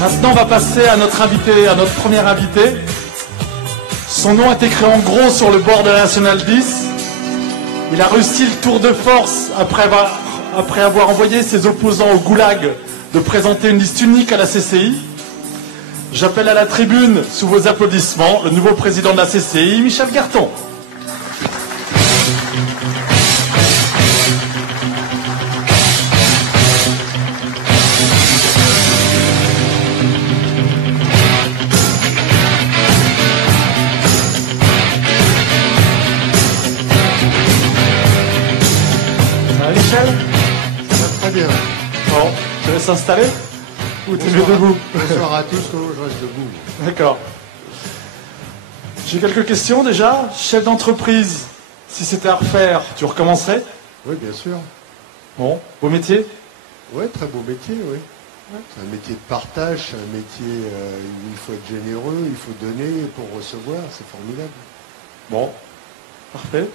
Maintenant, on va passer à notre invité, à notre premier invité. Son nom est écrit en gros sur le bord de la Nationale 10. Il a réussi le tour de force après avoir envoyé ses opposants au goulag de présenter une liste unique à la CCI. J'appelle à la tribune, sous vos applaudissements, le nouveau président de la CCI, Michel Garton. Michel, ça va très bien. Bon, je vais s'installer ou tu es debout? Bonsoir à tous, je reste debout. D'accord. J'ai quelques questions déjà. Chef d'entreprise, si c'était à refaire, tu recommencerais? Oui, bien sûr. Bon, beau métier? Oui, très beau métier, oui. C'est un métier de partage, c'est un métier où il faut être généreux, il faut donner pour recevoir, c'est formidable. Bon, parfait.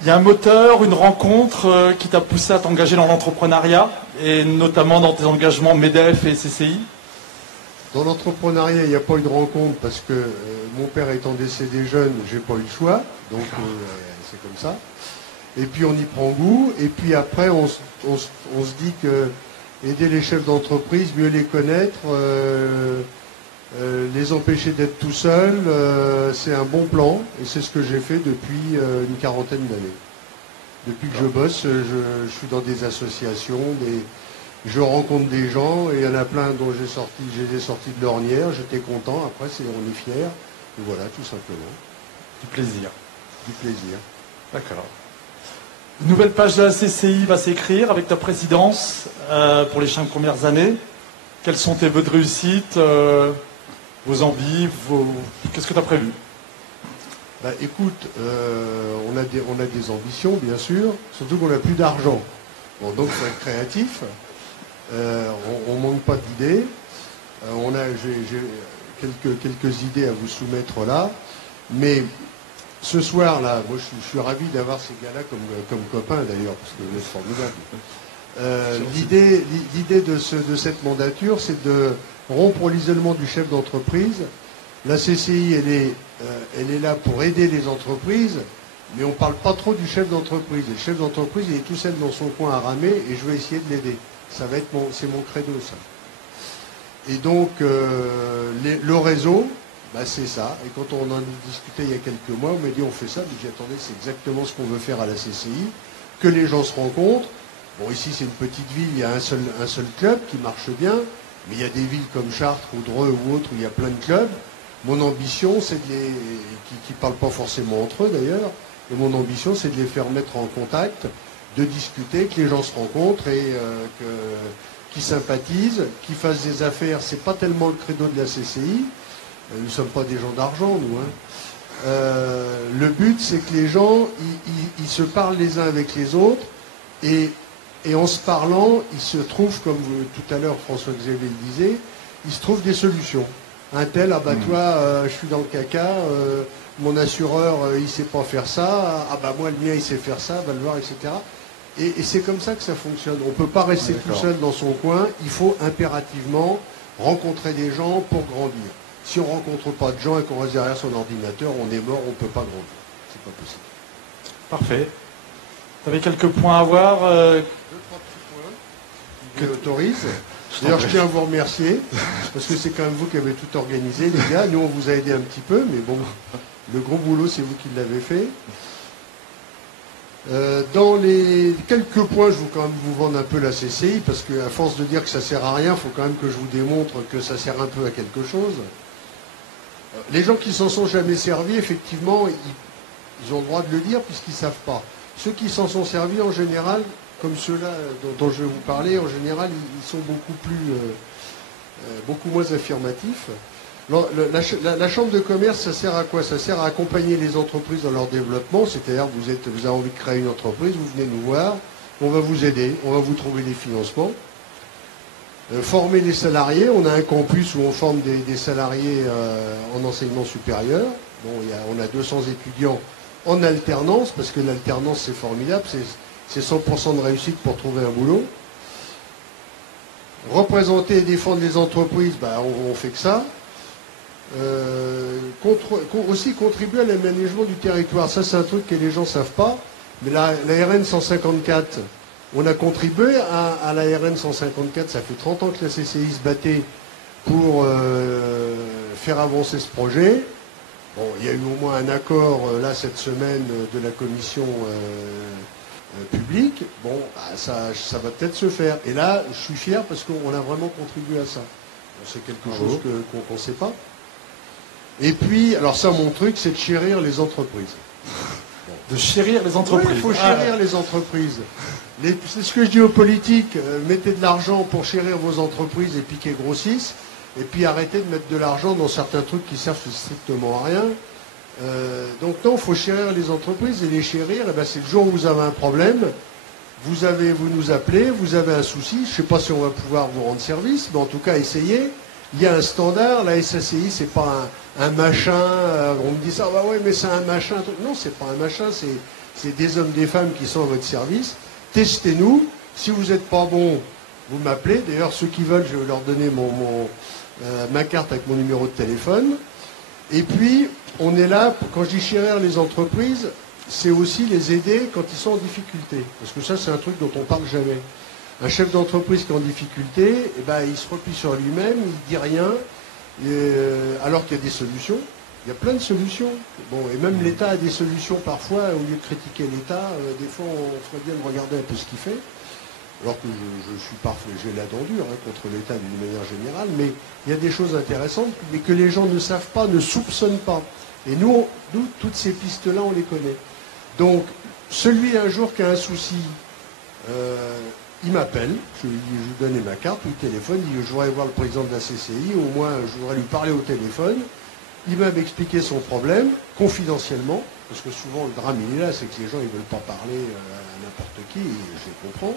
Il y a un moteur, une rencontre qui t'a poussé à t'engager dans l'entrepreneuriat, et notamment dans tes engagements MEDEF et CCI? Dans l'entrepreneuriat, il n'y a pas eu de rencontre parce que mon père étant décédé jeune, j'ai pas eu le choix, donc c'est comme ça. Et puis on y prend goût, et puis après on se dit que aider les chefs d'entreprise, mieux les connaître, les empêcher d'être tout seuls, c'est un bon plan, et c'est ce que j'ai fait depuis une quarantaine d'années. Depuis que je bosse, je suis dans des associations, je rencontre des gens, et il y en a plein dont je les ai sortis de l'ornière, j'étais content, après on est fiers, et voilà, tout simplement. Du plaisir. Du plaisir. D'accord. Une nouvelle page de la CCI va s'écrire avec ta présidence pour les 5 premières années. Quels sont tes vœux de réussite, vos envies, qu'est-ce que tu as prévu? Bah, écoute, on a des ambitions, bien sûr, surtout qu'on n'a plus d'argent. Bon, donc il faut être créatif. On ne manque pas d'idées. J'ai quelques idées à vous soumettre là. Mais ce soir-là, moi je suis ravi d'avoir ces gars-là comme copains d'ailleurs, parce que c'est formidable. L'idée de cette mandature, c'est de rompre l'isolement du chef d'entreprise. La CCI, elle est là pour aider les entreprises, mais on ne parle pas trop du chef d'entreprise. Le chef d'entreprise, il est tout seul dans son coin à ramer, et je vais essayer de l'aider. C'est mon credo, ça. Et donc, le réseau, bah, c'est ça. Et quand on en a discuté il y a quelques mois, on m'a dit on fait ça. Mais j'ai dit attendez, c'est exactement ce qu'on veut faire à la CCI, que les gens se rencontrent. Bon, ici c'est une petite ville, il y a un seul club qui marche bien, mais il y a des villes comme Chartres ou Dreux ou autres où il y a plein de clubs. Mon ambition, c'est qui ne parlent pas forcément entre eux d'ailleurs, et mon ambition, c'est de les faire mettre en contact, de discuter, que les gens se rencontrent et qu'ils sympathisent, qu'ils fassent des affaires. C'est pas tellement le credo de la CCI. Nous ne sommes pas des gens d'argent, nous. Hein. Le but, c'est que les gens, ils se parlent les uns avec les autres, et en se parlant, ils se trouvent, comme tout à l'heure François-Xavier le disait, ils se trouvent des solutions. Un tel, ah bah toi, je suis dans le caca, mon assureur, il sait pas faire ça, ah bah moi, le mien, il sait faire ça, va le voir, etc. Et c'est comme ça que ça fonctionne. On ne peut pas rester tout seul dans son coin, il faut impérativement rencontrer des gens pour grandir. Si on ne rencontre pas de gens et qu'on reste derrière son ordinateur, on est mort, on ne peut pas grandir. C'est pas possible. Parfait. Tu avais quelques points à voir 2-3 petits points qui m'autorisent. D'ailleurs, je tiens à vous remercier, parce que c'est quand même vous qui avez tout organisé, les gars. Nous, on vous a aidé un petit peu, mais bon, le gros boulot, c'est vous qui l'avez fait. Dans les quelques points, je veux quand même vous vendre un peu la CCI, parce qu'à force de dire que ça sert à rien, il faut quand même que je vous démontre que ça sert un peu à quelque chose. Les gens qui s'en sont jamais servis, effectivement, ils ont le droit de le dire, puisqu'ils ne savent pas. Ceux qui s'en sont servis, en général, comme ceux-là dont je vais vous parler, en général, ils sont beaucoup moins affirmatifs. La chambre de commerce, ça sert à quoi? Ça sert à accompagner les entreprises dans leur développement, c'est-à-dire vous avez envie de créer une entreprise, vous venez nous voir, on va vous aider, on va vous trouver des financements. Former les salariés, on a un campus où on forme des salariés en enseignement supérieur. Bon, on a 200 étudiants en alternance, parce que l'alternance c'est formidable, c'est 100% de réussite pour trouver un boulot. Représenter et défendre les entreprises, on fait que ça. Aussi contribuer à l'aménagement du territoire. Ça, c'est un truc que les gens ne savent pas. Mais la RN 154, on a contribué à la RN 154. Ça fait 30 ans que la CCI se battait pour faire avancer ce projet. Bon, il y a eu au moins un accord, là, cette semaine, de la commission publique. Bon, ça va peut-être se faire. Et là, je suis fier parce qu'on a vraiment contribué à ça. Bon, c'est quelque chose qu'on ne sait pas. Et puis, alors ça, mon truc, c'est de chérir les entreprises. De chérir les entreprises. Oui, il faut chérir les entreprises. C'est ce que je dis aux politiques. Mettez de l'argent pour chérir vos entreprises et puis qu'elles grossissent. Et puis arrêtez de mettre de l'argent dans certains trucs qui servent strictement à rien. Donc non, il faut chérir les entreprises. Et les chérir, c'est le jour où vous avez un problème. Vous nous appelez, vous avez un souci. Je ne sais pas si on va pouvoir vous rendre service, mais en tout cas, essayez. Il y a un standard, la SACI, c'est pas un machin, on me dit ça, bah ouais, mais c'est un machin. Non, c'est pas un machin, c'est des hommes, des femmes qui sont à votre service. Testez-nous. Si vous n'êtes pas bon, vous m'appelez. D'ailleurs, ceux qui veulent, je vais leur donner ma carte avec mon numéro de téléphone. Et puis, on est là, quand je dis chérir les entreprises, c'est aussi les aider quand ils sont en difficulté. Parce que ça, c'est un truc dont on parle jamais. Un chef d'entreprise qui est en difficulté, il se replie sur lui-même, il ne dit rien, alors qu'il y a des solutions. Il y a plein de solutions. Bon, et même l'État a des solutions parfois. Au lieu de critiquer l'État, des fois, on ferait bien de regarder un peu ce qu'il fait. Alors que je suis parfois, j'ai la dent dure contre l'État d'une manière générale, mais il y a des choses intéressantes, mais que les gens ne savent pas, ne soupçonnent pas. Et nous, toutes ces pistes-là, on les connaît. Donc, celui un jour qui a un souci, il m'appelle, je lui donne ma carte, ou le téléphone, il dit je voudrais voir le président de la CCI, au moins je voudrais lui parler au téléphone. Il va m'expliquer son problème, confidentiellement, parce que souvent le drame il est là, c'est que les gens ils ne veulent pas parler à n'importe qui, et je les comprends.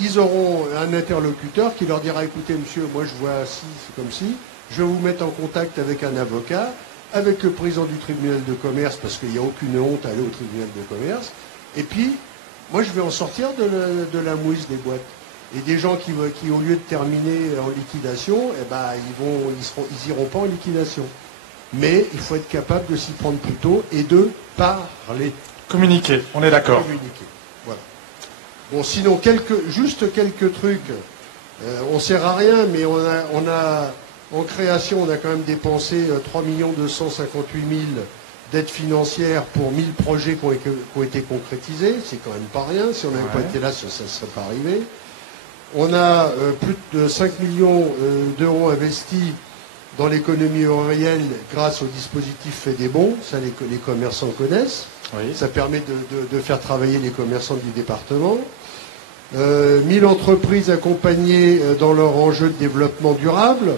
Ils auront un interlocuteur qui leur dira écoutez monsieur, moi je vois ci, c'est comme ci, je vais vous mettre en contact avec un avocat, avec le président du tribunal de commerce, parce qu'il n'y a aucune honte à aller au tribunal de commerce, et puis moi, je vais en sortir de la mouise des boîtes. Et des gens qui au lieu de terminer en liquidation, ils iront pas en liquidation. Mais il faut être capable de s'y prendre plus tôt et de parler. Communiquer, on est d'accord. Communiquer, voilà. Bon, sinon, juste quelques trucs. On sert à rien, mais on a en création, on a quand même dépensé 3 258 000 d'aides financières pour 1000 projets qui ont été concrétisés. C'est quand même pas rien. Si on n'avait pas été là, ça ne serait pas arrivé. On a plus de 5 millions d'euros investis dans l'économie réelle grâce au dispositif Fait des bons. Ça, les commerçants connaissent. Oui. Ça permet de faire travailler les commerçants du département. 1000 entreprises accompagnées dans leur enjeu de développement durable.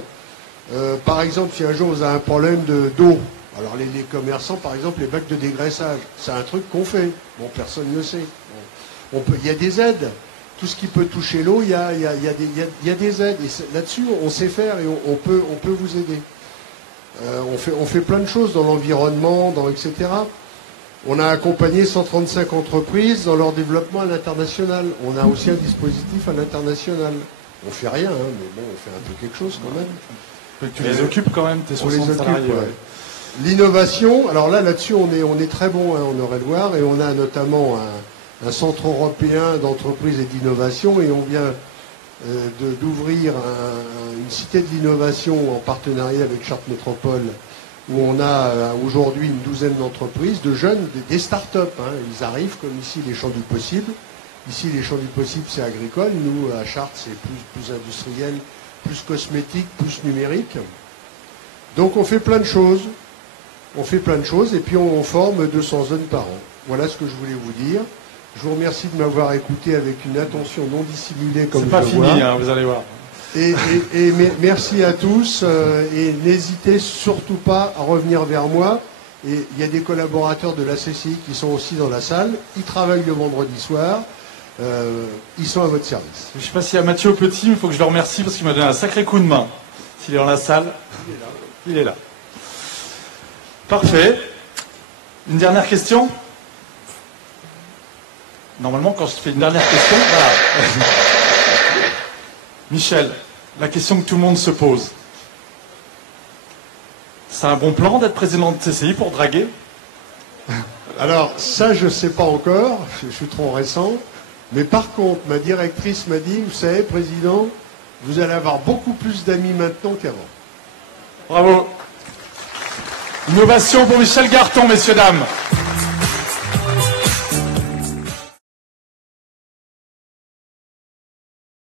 Par exemple, si un jour vous avez un problème d'eau, alors les commerçants, par exemple, les bacs de dégraissage, c'est un truc qu'on fait. Bon, personne ne sait. Bon, il y a des aides. Tout ce qui peut toucher l'eau, il y a des aides. Et là-dessus, on sait faire et on peut vous aider. On fait plein de choses dans l'environnement, etc. On a accompagné 135 entreprises dans leur développement à l'international. On a aussi un dispositif à l'international. On fait rien, mais bon, on fait un peu quelque chose quand même. Tu les occupes quand même, tes 60 salariés. Ouais. L'innovation, alors là-dessus, on est très bon en Eure-et-Loire et on a notamment un centre européen d'entreprise et d'innovation et on vient d'ouvrir une cité de l'innovation en partenariat avec Chartres Métropole où on a aujourd'hui une douzaine d'entreprises, de jeunes, des start-up. Ils arrivent comme ici les champs du possible. Ici, les champs du possible, c'est agricole. Nous, à Chartres, c'est plus industriel, plus cosmétique, plus numérique. Donc on fait plein de choses. Et puis on forme 200 jeunes par an. Voilà ce que je voulais vous dire. Je vous remercie de m'avoir écouté avec une attention non dissimulée comme je le vois. C'est pas fini, vous allez voir. Et merci à tous. Et n'hésitez surtout pas à revenir vers moi. Et il y a des collaborateurs de la CCI qui sont aussi dans la salle. Ils travaillent le vendredi soir. Ils sont à votre service. Je ne sais pas s'il y a Mathieu Petit, mais il faut que je le remercie parce qu'il m'a donné un sacré coup de main. S'il est dans la salle, il est là. Parfait. Une dernière question ? Normalement, quand je fais une dernière question, voilà. Michel, la question que tout le monde se pose. C'est un bon plan d'être président de CCI pour draguer? Alors, ça, je ne sais pas encore, je suis trop récent. Mais par contre, ma directrice m'a dit, vous savez, président, vous allez avoir beaucoup plus d'amis maintenant qu'avant. Bravo. Innovation pour Michel Garton, messieurs, dames.